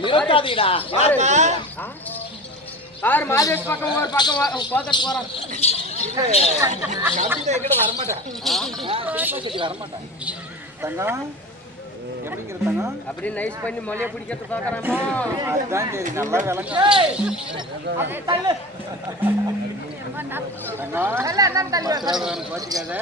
இருக்காதீடா. யார் மாதேஷ் பக்கம் ஒரு பக்கம் பார்த்துட்டு போறான். கவிதை எங்கிட்ட வரமாட்டேன். வரமாட்டேன் தங்கம். எப்படி இருக்காங்க? அப்படியே நைஸ் பண்ணி மொழியை பிடிக்கிறது பார்க்கறாமா. அதுதான் சரி, நல்லா விளங்க. வச்சுக்காத.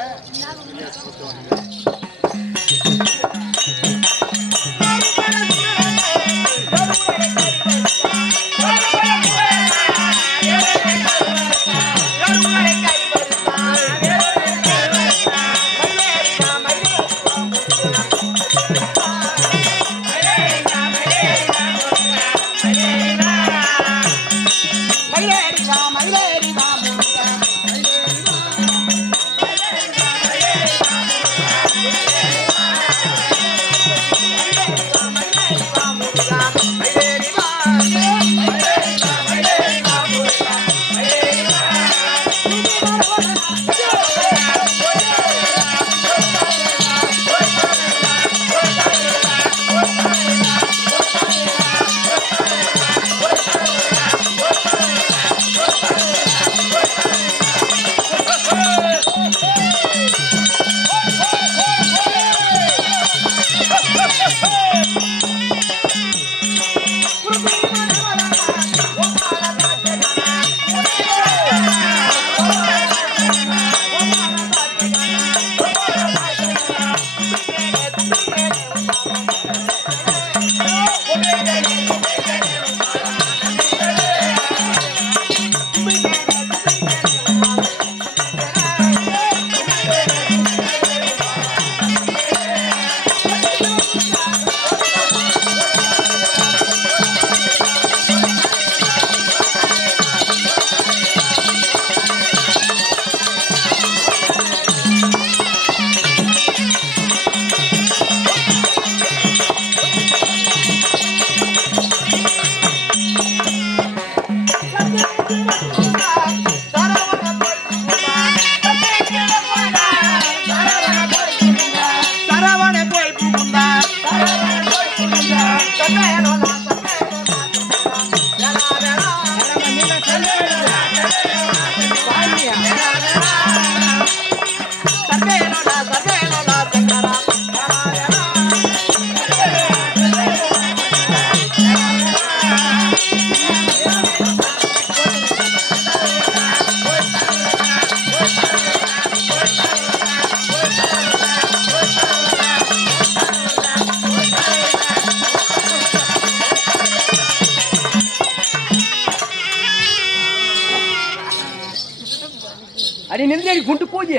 அடி நெஞ்சடி குண்டு போய்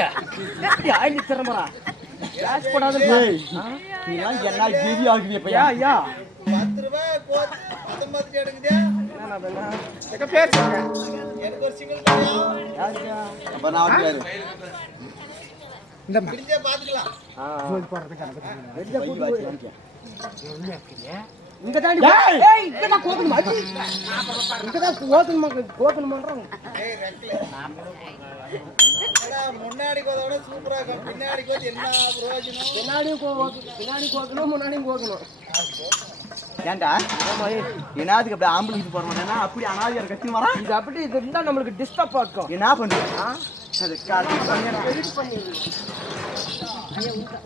ஆயிரத்தி திறமரா கேஷ் போடாத நீலாம் என்ன கேவி ஆகுது இப்ப ஐயா 10 ரூபாய் 19 எடுக்குதே எங்க பேர் சொல்லுங்க எனக்கு ஒரு சிங்கிள் தரியா யாருங்க அப்ப நான் வந்து இந்த பிடிச்சே பாத்துக்கலாம் போய் போறதுக்கு அனுப்புங்க வெஜ்ஜா போய் வாங்கிக்க இங்க தாண்டி ஏய் இங்க தான் கோகணும் அடி இங்க தான் கோகணும்ன்றாங்க ஏய் ரெக்ல முன்னாடி கோதோட சூப்பரா இருக்கும் பின்னாடி கோது என்ன பிரயோஜனம் பின்னாடி கோகணும் முன்னாடி கோகணும் ஏன்டா என்னாதுக்கு அப்படி ஆம்புலன்ஸ் போற மாட்டேனா அப்படி அனாதியார் கத்தி வரா இது அப்படி இது இருந்தா நம்மளுக்கு டிஸ்டர்ப் ஆகும் என்ன பண்ணுவ அது கால் பண்ணி எடிட் பண்ணி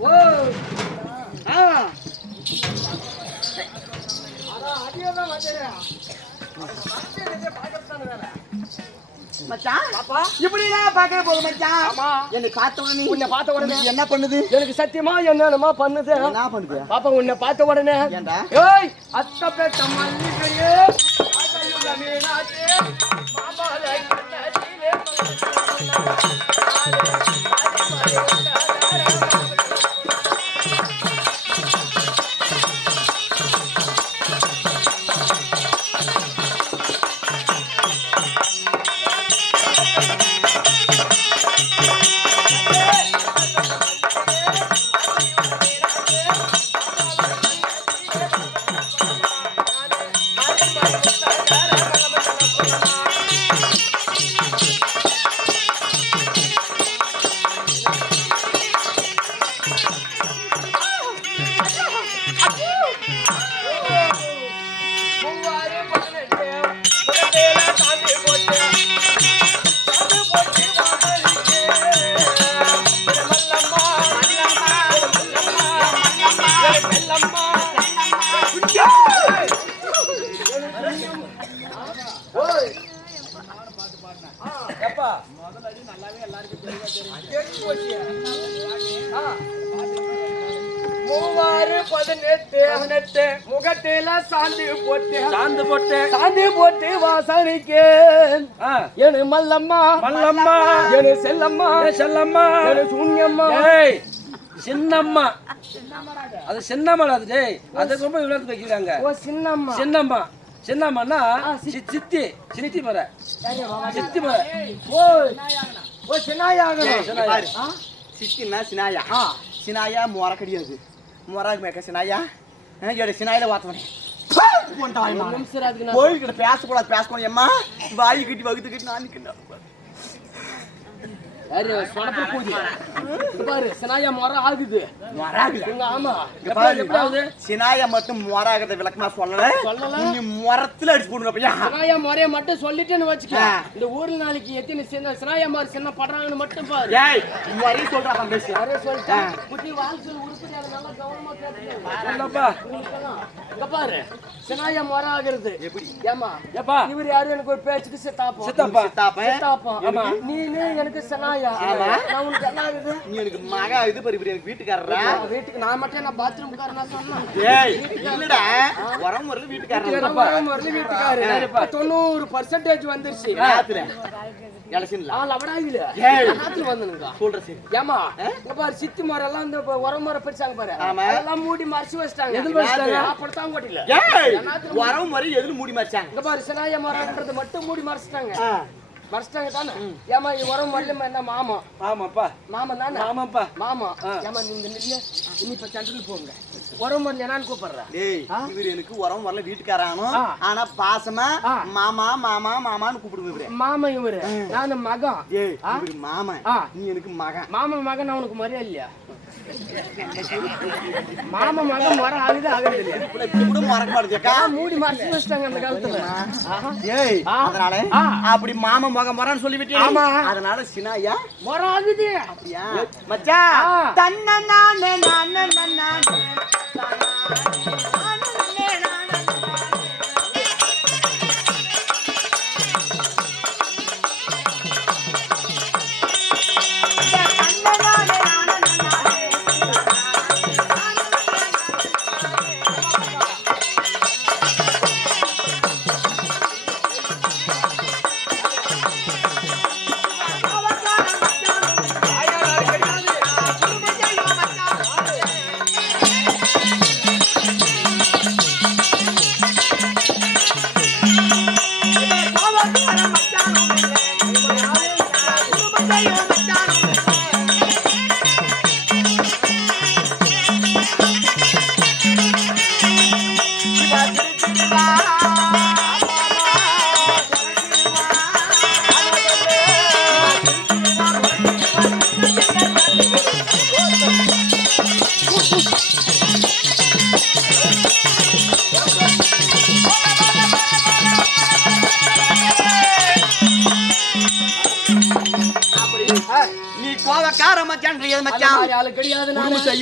ஓ ஆ அடியோதான் வந்தேரா மச்சான் பாப்பா இப்படி நான் பாக்கற போக மச்சான் ஆமா என்னை பார்த்த உடனே உன்னை பார்த்த உடனே என்ன பண்ணுது எனக்கு சத்தியமா என்னமா பண்ணுது என்ன பண்ணுது பாப்பா உன்னை பார்த்த உடனே ஏண்டா ஏய் அத்தப்பே தம்மல்லிகையே ஆதையுள்ள மீனாச்சே மாமாலை கண்ணதிலே மூவாறு 18 முகத்தில சாந்து போட்டு வாசனைக்கு என மல்லம்மா என செல்லம்மா என சூன்யம்மா சின்னம்மா அது சின்னம்மா அது டேய் அது ரொம்ப விளையாட்டு வைக்கிறாங்க. ஓ சின்னம்மா சின்னம்மானா சித்தி மர ஓ சின்னாயாகணும் சித்தின்னா சினாயா மொர கிடையாது மொராக்கு மேக்க சினாயா சினாயில வாத்தவனே கோழிக்கிட்ட பேசக்கூடாது ஏம்மா வாயு கட்டி வகுத்து கட்டி நான் நிற்கிறேன். சினாயா மொர ஆகுது ஆமா சினாயா மட்டும் மொர ஆகிறத விளக்கமா சொல்லல நீ மொரத்துல அடிச்சு போடுங்க பையா. சினாயா மொரைய மட்டும் சொல்லிட்டேன்னு வச்சுக்க இந்த ஊர்ல நாளைக்கு எத்தனை சினாயா மாதிரி சின்ன படுறாங்கன்னு மட்டும் பாரு. மொரைய சொல்றான் பேசு சொல்லிட்டேன் குட்டி வாழ்க்கை உருப்படி அதை நல்லா கவனமா கேட்க பாரு. சினாயா மொர ஆகிறது எப்படி ஏமா ஏப்பா இவர் யாரு எனக்கு ஒரு பேச்சுக்கு சித்தாப்பா நீ எனக்கு சினாயா நான் உனக்கு என்ன ஆகுது நீ எனக்கு மகா இது பெரிய வீட்டுக்காரரா வீட்டுக்கு நான் மட்டும் நான் பாத்ரூம் காரனா சொன்னேன். ஏய் இல்லடா வரம் வரல வீட்டுக்காரரா வரம் வரல வீட்டுக்காரரா 90% வந்துருச்சு ராத்திரி எலக்ஷன்ல லவடாயில ராத்திரி வந்தனுங்க சொல்றேன் சரி ஏமா இங்க பாரு சித்தி மரம் எல்லாம் இந்த வரம் மரம் பிரிச்சாங்க பாரு அதெல்லாம் மூடி மறைச்சு வச்சிட்டாங்க. எதுல வச்சிட்டாங்க அப்படிதான் கோட்டில ஏய் வரம் மரம் எதுல மூடி மறைச்சாங்க இங்க பாரு சினாயா மரம்ன்றது மட்டும் மூடி மறைச்சிட்டாங்க தானே ஏமா வரம் வரலமா என்ன மாமா தானே மாமா ஏமா நீங்க இப்ப சென்ட்ரல் போங்க வரம் வரல என்னன்னு கூப்பிடுறேன். இவரு எனக்கு உரம் வரல வீட்டுக்காரானோ ஆனா பாசமா மாமான்னு கூப்பிடுவேன். மாமா இவரு நானு மகன் இவரு மாமா நீ எனக்கு மகன் மகன் நான் உனக்கு மரியா இல்லையா மாமா மகன் மர ஆகுது இல்லையா கூட மறக்க மாட்டேக்கா மூடி மறைச்சு வச்சிட்டாங்க அந்த காலத்துல. அதனால அப்படி மாமா மகன் மரன்னு சொல்லி ஆமா அதனால சினாயா மர ஆகுது அப்படியா மச்சான் தன்ன நானே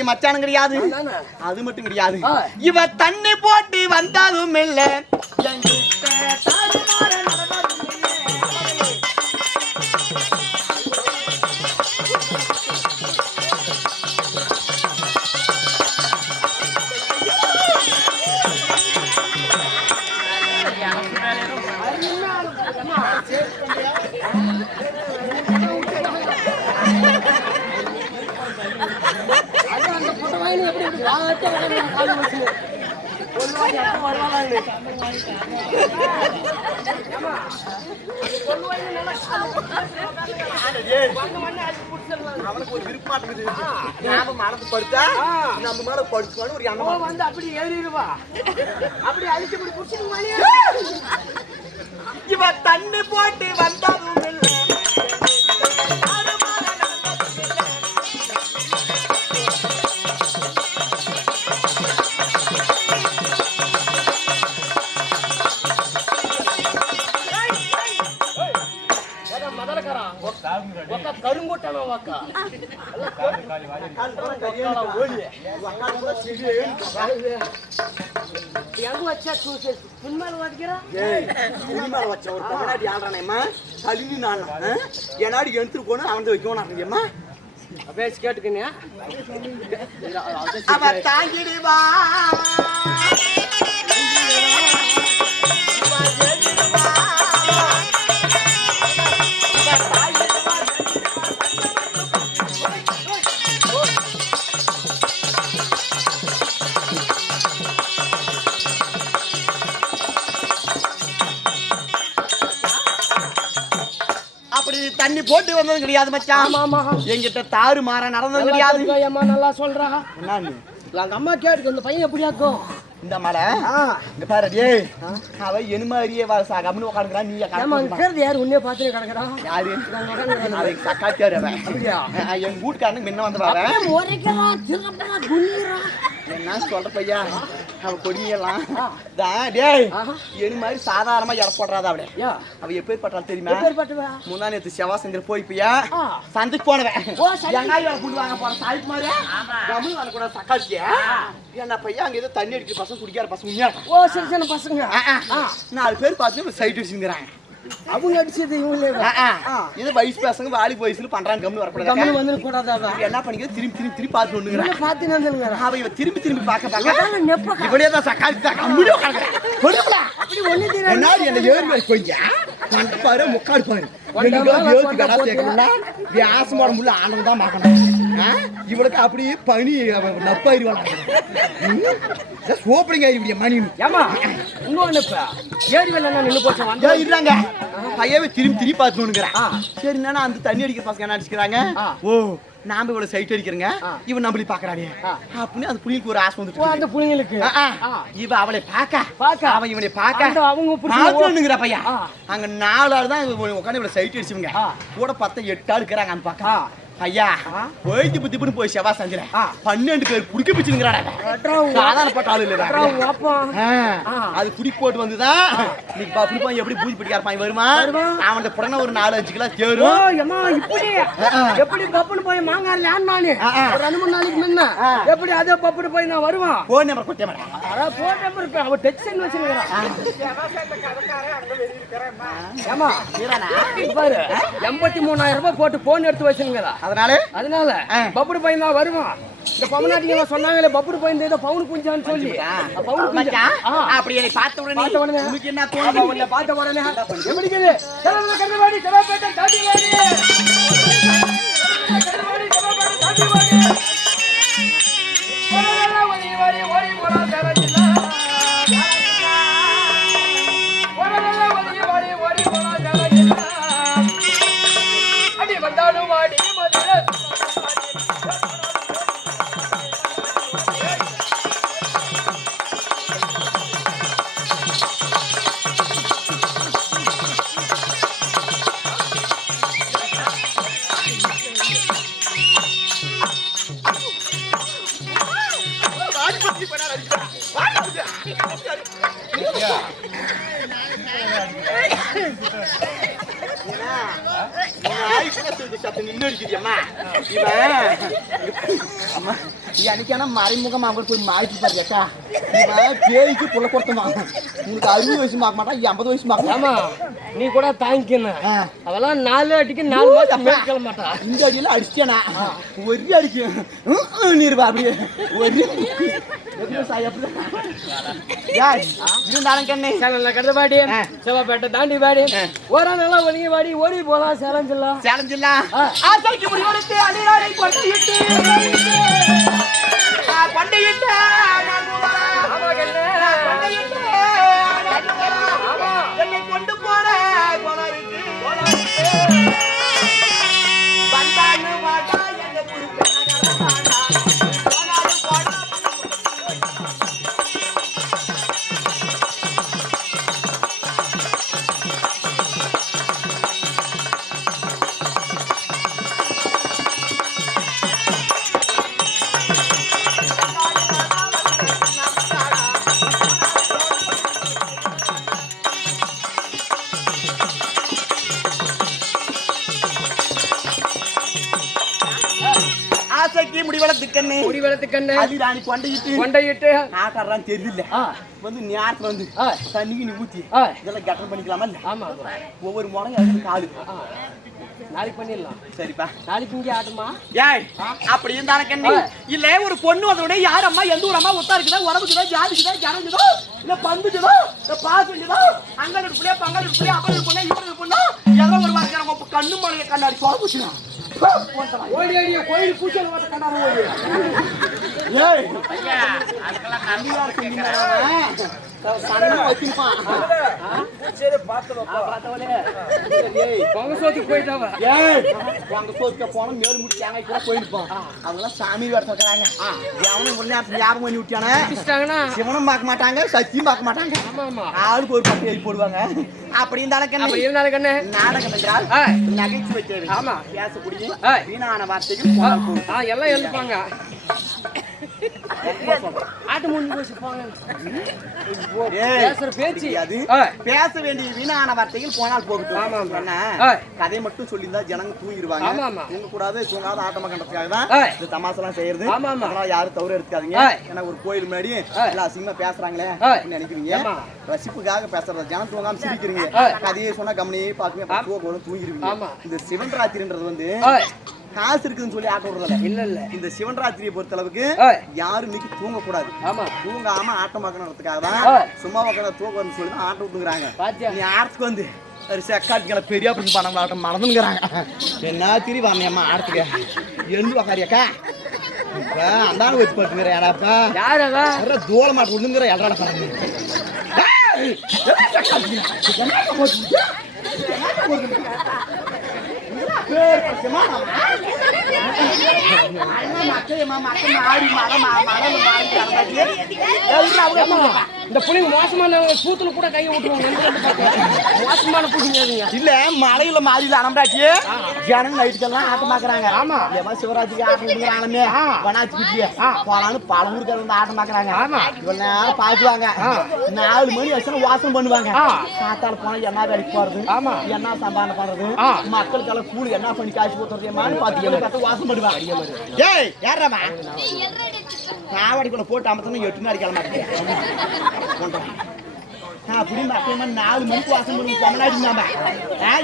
மச்சான் கிடையாது அது மட்டும் கிடையாது இவ தண்ணி போட்டு வந்தாலும் இல்ல அவனுக்கு ஒரு விருப்பாட்டு மனது படுத்தா நம்ம மேல படுத்துவான்னு ஒரு எண்ணம் வந்து அப்படி ஏறிடுவா அப்படி அழிச்சு இவ தண்ணி போட்டு வந்தாலும் కరుంగొట్టాను అక్క ಹೆಂಗ್ వచ్చా చూసే సినిమాలు వదిగిరా సినిమాలు వచ్చా ஒரு தமிழ்நாடு ஆடுறானேம்மா கழுவி நான் என்னாடி எடுத்துட்டு போனா அவன் வைக்கணும் அம்மா பேசி கேட்டுக்கினியா அவ தாங்கிடுவா அப்படி தண்ணி போட்டு வந்தது கிடையாது மச்சான். என்கிட்ட தாறு மாற நடந்தது கிடையாது. அம்மா நல்லா சொல்றா. என்ன எங்க அம்மா கேட்டுக்கு இந்த பையன் எப்படியாக்கும் இந்த மலை இங்க பாரு டேய் அவ என்ன மாதிரியே கம்னு உட்காந்துக்கிறான். நீ இருக்கிறது யாரு உன்னே பார்த்துட்டு கிடக்குறான். யாரு அதை சக்காத்தியாரு அவன். அப்படியா என் வீட்டுக்காரனுக்கு முன்ன வந்தவன் என்ன சொல்ற பையா அவ கொடியெல்லாம் டேய் என்ன மாதிரி சாதாரணமா இற போடுறாத அவளே. அவ எப்பேர் பட்டாலும் தெரியுமா? முன்னா நேத்து செவ்வா செஞ்சு போய் பையா சந்தைக்கு போனவன் வெங்காயம் கூட்டு வாங்க போற சாய்க்கு மாதிரி கம்னு வாங்க கூட சக்காத்தியா என்ன பையா அங்க ஏதோ தண்ணி அடிக்கிற பசங்க குடிக்காத பசங்க உண்மையா? ஓ சரி சின்ன பசங்க 4 பேர் பார்த்து சைட் அடிச்சுங்கிறாங்க. அவங்க அடிச்சது இவங்களே இது வயசு பசங்க வாலி வயசுல பண்றாங்க. கம்னு வரக்கூடாது. கம்னு வந்து கூடாதா? என்ன பண்ணிக்கிறது திரும்பி பார்த்து ஒண்ணுங்கிறாங்க. பார்த்து வந்துங்க அவ இவ திரும்பி பார்க்க இவளே தான் சக்காத்தி தான் கம்மியோ கணக்குல அப்படி ஒண்ணு தெரியல. என்ன என்ன ஏறி கொஞ்சம் பாரு முக்காடு பாரு வேத்து கடா சேர்க்கணும்னா வியாசம் போட முடியல ஆனது தான் பார்க்கணும். இவளுக்கு அப்படி பனி நப்பாயிருவாங்க சோப்படிங்க இப்படி மணி ஏமா இன்னொன்னு ஏறி வேலை நின்று போச்சு இருறாங்க பையவே திரும்பி பார்த்துணுங்கிறான். சரி நானா அந்த தண்ணி அடிக்கிற பசங்க என்ன அடிச்சுக்கிறாங்க. ஓ நாம இவ்வளவு சைட் அடிக்கிறங்க இவன் நம்மளி பாக்குறானே அப்படின்னு அந்த புள்ளிக்கு ஒரு ஆசை வந்துட்டு அந்த புள்ளிங்களுக்கு இவ அவளை பாக்க அவன் இவனை பாக்க அவங்க பையன் அங்க 4 ஆள் தான் உட்காந்து இவ்வளவு சைட் அடிச்சுவங்க கூட 10 8 ஆள் இருக்கிறாங்க அந்த பாக்க ஐயா போய் திப்புன்னு போய் செவ்வா செஞ்சில 12 பேர் குடிக்க பிடிச்சுங்கிறாங்க. சாதாரணப்பட்ட ஆளு இல்ல அது குடி போட்டு வந்துதான் நீ பாப்பா எப்படி பூஜை பிடிக்காரப்பான் வருமா அவன் புடனே ஒரு 4-5 கிலோ தேரும். எப்படி பப்புனு போய் மாங்காய் நானு ஒரு 2-3 நாளைக்கு முன்ன எப்படி அதே பப்புனு போய் நான் வருவான். போன் நம்பர் கொடுத்தே மேடம் போன் நம்பர் அவ டெக்ஸ்ட் வச்சிருக்கான். ஏமா பாரு 83,000 ரூபாய் போட்டு போன் எடுத்து வச்சிருக்கா. அதனால பப்புடு பையன் தான் வருவான். இந்த பவனாட்டிங்க சொன்னாங்களே பப்புடு பையன் ஏதோ பவுன் குஞ்சான்னு சொல்லி பவுன் குஞ்சா அப்படி என்னை பார்த்த உடனே உங்களுக்கு என்ன தோணுது? உன்னை பார்த்த உடனே எப்படி இருக்குது செலவுல கண்டவாடி செலவுப்பேட்டை தாண்டிவாடி கண்டவாடி செலவுப்பேட்டை தாண்டிவாடி ஓடல ஓடி ஓடி ஓடி போடா சேரஞ்சினா ஓடல ஓடி ஓடி ஓடி போடா சேரஞ்சினா அடி வந்தாலும் வாடி மதுரை எனக்கான மறைமுகம் அவங்க போய் மாறிட்டு பாருக்கா பேய்க்கு புள்ள கொடுத்தமா உங்களுக்கு 60 வயசு பார்க்க மாட்டா 50 வயசு பார்க்கலாமா? நீ கூட தாங்கிக்கணும். அதெல்லாம் 4 அடிக்கு 4 மாசம் மேற்கொள்ள மாட்டா. இந்த அடியில அடிச்சேனா ஒரு அடிக்கும் நீர்வா அப்படியே ஒரு கண்டபாடி செவ்வாப்பேட்டை தாண்டி பாடி ஒரு நாளா ஒதுங்கி பாடி ஓடி போலாம் சேலஞ்சில்லாம் சேலஞ்சில்லாம் கொண்டு போற வளர்த்து கண்ணு முடி வளர்த்து கண்ணு அது ராணி கொண்டையிட்டு ஆட்டாடுறான்னு தெரியல வந்து நேரத்துல வந்து தண்ணிக்கு நீ ஊத்தி இதெல்லாம் கட்டணம் பண்ணிக்கலாமா இல்ல ஆமா ஒவ்வொரு முறையும் காலு நாளைக்கு பண்ணிடலாம் சரிப்பா நாளைக்கு இங்கே ஆட்டுமா ஏய் அப்படி இருந்தானே கண்ணு இல்ல ஒரு பொண்ணு வந்தோட யார் அம்மா எந்த ஊர் அம்மா ஒத்தா இருக்குதா உடம்புக்குதா ஜாதிக்குதா ஜனங்குதோ இல்ல பந்துக்குதோ இல்ல பாசுக்குதோ அங்க இருக்குள்ளே பங்க இருக்குள்ளே அப்படி இருக்குள்ளே இப்படி இருக்குள்ளே ஏதோ ஒரு வார்த்தை கண்ணு மலைய கண்ணாடி குழம்புச்சுனா ஓடி அடிய கோயில் பூச்சல் வட்ட கண்ணாடி ஓடி ஏய் ஐயா அதுக்கெல்லாம் நம்பியா இருக்கீங்க சன்ன வச்சிருப்பான் சரி பார்த்தவளே ஏய் பொங்க சோத்துக்கு போயிட்டாவ ஏய் பொங்க சோத்துக்கு போன மேல் முடிச்சாங்க கூட போயிருப்பான் அதெல்லாம் சாமி வேற சொல்றாங்க அவனும் ஒரு நேரத்துல ஞாபகம் பண்ணி விட்டானே கிறிஸ்டாங்கனா சிவனும் பார்க்க மாட்டாங்க சத்தியும் பார்க்க மாட்டாங்க ஆமா ஆமா ஆளுக்கு ஒரு பட்டு ஏறி போடுவாங்க அப்படி இருந்தாலும் கண்ணு அப்படி இருந்தாலும் கண்ணு நாடகம் என்றால் நகைச்சுவை தேவை ஆமா பேசக்கூடிய வீணான வார்த்தைகள் போனால் போதும் எல்லாம் எழுப்பாங்க ஆட்டு முடிஞ்சு போச்சு போங்க பேசுற பேச்சு அது பேச வேண்டிய வீணான வார்த்தைகள் போனால் போகட்டும் என்ன கதை மட்டும் சொல்லியிருந்தா ஜனங்க தூங்கிடுவாங்க தூங்க கூடாது தூங்காத ஆட்டமா கண்டதுக்காக தான் இந்த தமாசெல்லாம் செய்யறது அதனால யாரும் தவறு எடுத்துக்காதீங்க ஏன்னா ஒரு கோயில் முன்னாடி எல்லாம் அசிங்கமா பேசுறாங்களே நினைக்கிறீங்க ரசிப்புக்காக பேசுறது ஜனம் தூங்காம சிரிக்கிறீங்க கதையை சொன்னா கவனியே பாக்குங்க தூங்கிடுவீங்க இந்த சிவன் ராத்திரின்றது வந்து காசு இருக்குன்னு சொல்லி ஆட்ட விடுறல இல்ல இந்த சிவன் ராத்திரியை பொறுத்த அளவுக்கு யாரும் இன்னைக்கு தூங்க கூடாது தூங்காம ஆட்டம் பார்க்கணுன்றதுக்காக தான் சும்மா உட்காந்து தூக்கம்னு சொல்லி தான் ஆட்டம் விட்டுங்கிறாங்க நீ ஆட்டத்துக்கு வந்து ஒரு செக்காட்டிக்கல பெரிய அப்படி பணம் ஆட்டம் மறந்துங்கிறாங்க என்ன திரி வாமியம்மா ஆட்டத்துக்கு எழுந்து உக்காரியாக்கா இப்ப அந்த வச்சு பார்த்துங்கிற ஏடாப்பா யாரா தூள மாட்டு விடுங்கிற எல்லாரோட பாருங்க இந்த புள்ளிங்க மோசமான கூத்துல கூட கையை விட்டுருவாங்க மோசமான புள்ளிங்க இல்ல மலையில மாறியில அனம்டாச்சு ஜனங்க நைட்டுக்கெல்லாம் ஆட்டம் பாக்குறாங்க ஆமா ஏமா சிவராத்திரிக்கு ஆட்டம் விடுறாங்களே வனாச்சி வீட்லயே போலான்னு பல ஊருக்கு வந்து ஆட்டம் பாக்குறாங்க ஆமா இவ்வளவு நேரம் பாக்குவாங்க 4 மணி வச்சு வாசம் பண்ணுவாங்க காத்தால போனா என்ன வேலைக்கு போறது ஆமா என்ன சம்பாதனை பண்றது மக்களுக்கெல்லாம் கூலி என்ன பண்ணி காசு போத்துறதுமான்னு பாத்து வாசம் பண்ணுவாங்க ஏய் யாரமா காவடிக்குள்ள போட்டு அமர்த்தணும் 8 நாளைக்கு கிளம்ப அப்படின்னு அப்பமா 4 மணிக்கு வாசம் பண்ணி தமிழ்நாடுமா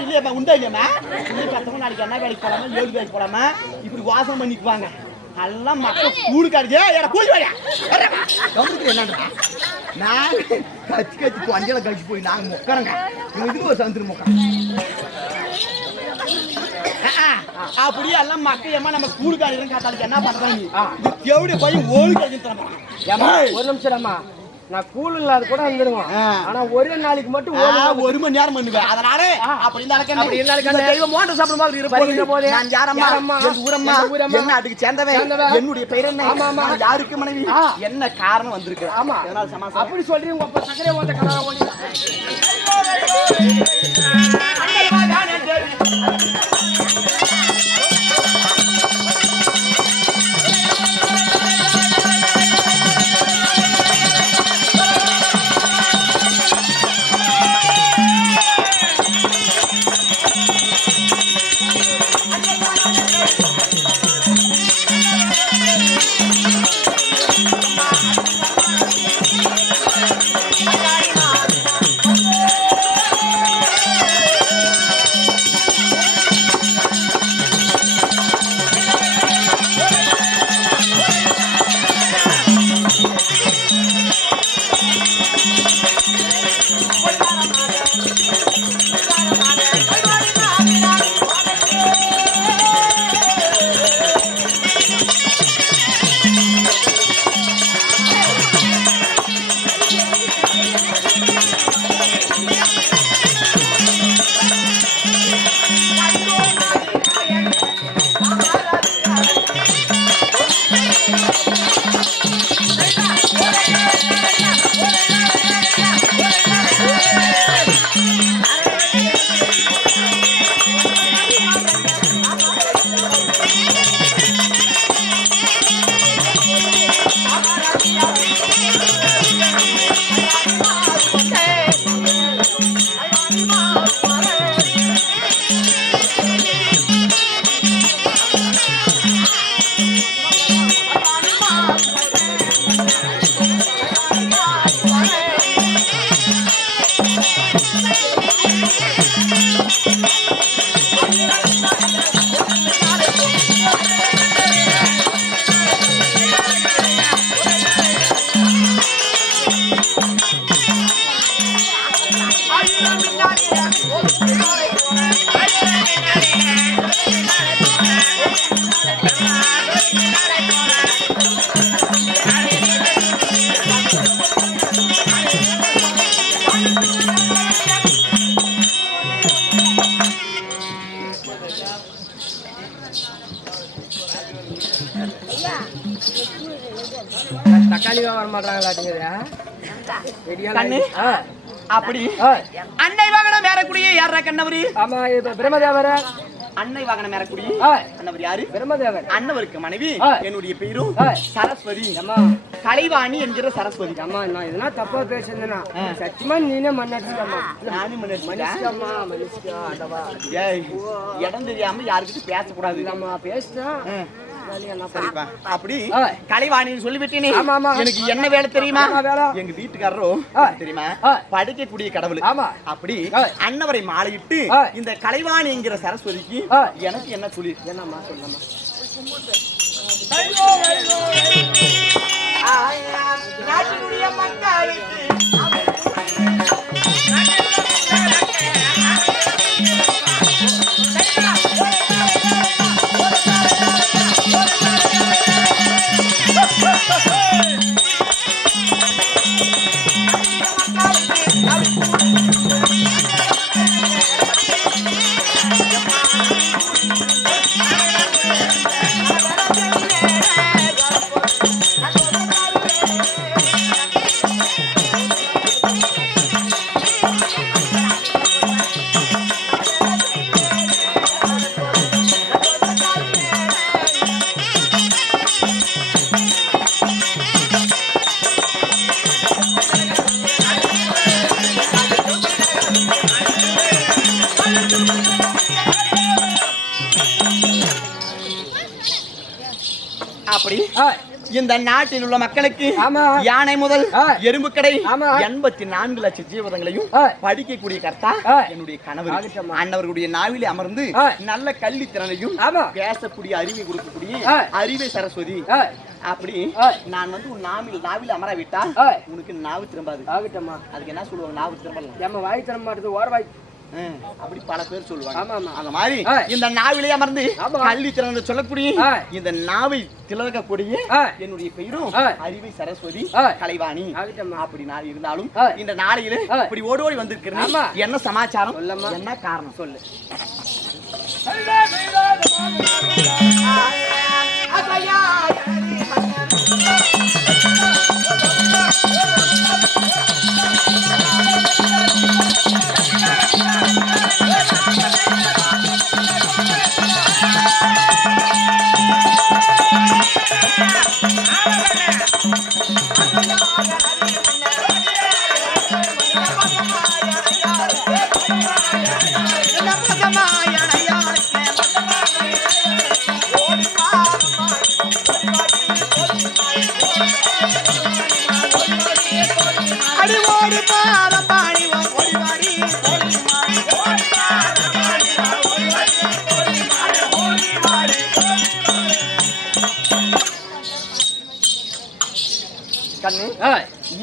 இல்லையாப்பா உண்டா இல்லையாமா இன்னும் 10 நாளைக்கு என்ன வேலைக்கு போலாமா 7 வேலைக்கு போலாமா இப்படி வாசம் பண்ணிக்குவாங்க எல்லாம் மக்கள் கூடு காடுதே ஏடா கூலி வாயா கவனிக்கிற என்னன்றா நான் கச்சி கொஞ்சம் கழிச்சு போய் நாங்க மொக்கறங்க இதுக்கு ஒரு சந்திர மொக்க அப்படியே எல்லாம் மக்கள் நம்ம கூடு காடுறோம் காத்தாளுக்கு என்ன பண்றாங்க எவ்வளவு போய் ஓடு கழிச்சு ஒரு நிமிஷம் நான் கூழ் இல்லாத கூட வந்துருவோம் ஆனா ஒரே நாளைக்கு மட்டும் 1 மணி நேரம் பண்ணுவேன் அதனால அப்படி இருந்தாலும் தெய்வம் மோட்ட சாப்பிடும் மாதிரி இருப்போம் நான் யாரம்மா ஊரம்மா என்ன அதுக்கு சேர்ந்தவன் என்னுடைய பெயர் என்ன யாருக்கு மனைவி என்ன காரணம் வந்திருக்கு ஆமா அதனால சமாசம் அப்படி சொல்றீங்க உங்க அப்பா சக்கரை ஓட்ட கலரா ஓடி தக்காளி வர மாட்டாங்களா கண்ணு அப்படி அன்னை வாகனம் ஏறக்கூடிய யாரா கண்ணவரு? ஆமா இப்ப பிரம்மதேவர அன்னை வாகனம் ஏறக்கூடிய அண்ணவர் யாரு? பிரம்மதேவர். அண்ணவருக்கு மனைவி என்னுடைய பேரும் சரஸ்வதி. கலைவாணி என்கிற சரஸ்வதி. அம்மா நான் இதெல்லாம் தப்பா பேசுறேன்னா சத்தியமா நீனே மண்ணடிச்சுக்கம்மா. நானும் மன்னிச்சுக்கம்மா மன்னிச்சுக்கா ஆண்டவா. ஏய் இடம் தெரியாம யாருக்கிட்ட பேசக்கூடாது. நம்ம பேசுறா சரிப்பா. அப்படி கலைவாணின்னு சொல்லிவிட்டேனே. எனக்கு என்ன வேலை தெரியுமா? எங்க வீட்டுக்காரரும் தெரியுமா படிக்கக்கூடிய கடவுள். அப்படி அன்னவரை மாலையிட்டு இந்த கலைவாணி என்கிற சரஸ்வதிக்கு எனக்கு என்ன சொல்லி என்னம்மா சொல்லம்மா. நாட்டினுடைய மக்களுக்கு அப்படி இந்த நாட்டில் உள்ள மக்களுக்கு யானை முதல் எறும்பு கடை 84 லட்சம் ஜீவதங்களையும் படிக்கக்கூடிய கர்த்தா என்னுடைய கணவர். அண்ணவர்களுடைய நாவிலே அமர்ந்து நல்ல கல்வி திறனையும் பேசக்கூடிய அறிவை கொடுக்கக்கூடிய அறிவை சரஸ்வதி. அப்படி நான் வந்து உன் நாவில் அமராவிட்டா உனக்கு நாவு திரும்பாது. அதுக்கு என்ன சொல்லுவாங்க? நாவு திரும்பல, வாய் திறம்ப மாட்டேது, ஓர வாய். அப்படி பல பேர் சொல்லுவாங்க. அந்த மாதிரி இந்த நாவிலே அமர்ந்து கல்வி திறன் சொல்லக்கூடிய இந்த நாவை திலகக்கூடிய என்னுடைய பெயரும் அறிவை சரஸ்வதி கலைவாணி. அப்படி நான் இருந்தாலும் இந்த நாளையில இப்படி ஓடி ஓடி வந்திருக்கிறேன். என்ன சமாச்சாரம்? என்ன காரணம் சொல்லு.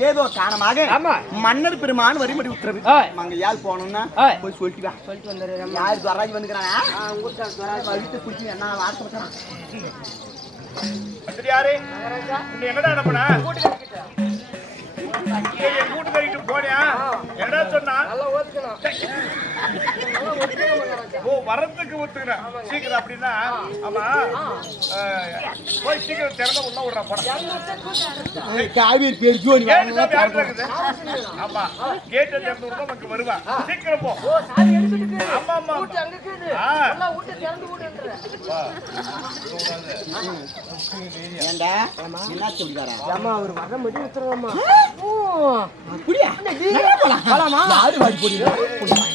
ஏதோ காரணமாக மன்னர் பெருமான் வரிமடி உத்தரவு மங்கையால் போனோம்னா போய் சொல்லிட்டு வந்துரு. யாரு துவராஜ் வந்துக்கிறாங்க என்ன வார்த்தை என்னடா கூட்டு கழிட்டு போனியா? என்ன சொன்னா வரத்துக்கு ஒத்துக்கிறேன் சீக்கிரம். அப்படின்னா ஆமா போய் சீக்கிரம் திறந்த உள்ள விடுறா ஆமா கேட்ட திறந்து விடுறா நமக்கு வருவா. சீக்கிரம் போ. ஆமா ஆமா என்ன சொல்லிக்காரா? அவர் வர முடியும் உத்தரவாமா. அப்படியா? யாரு வாடி போடுறீங்க?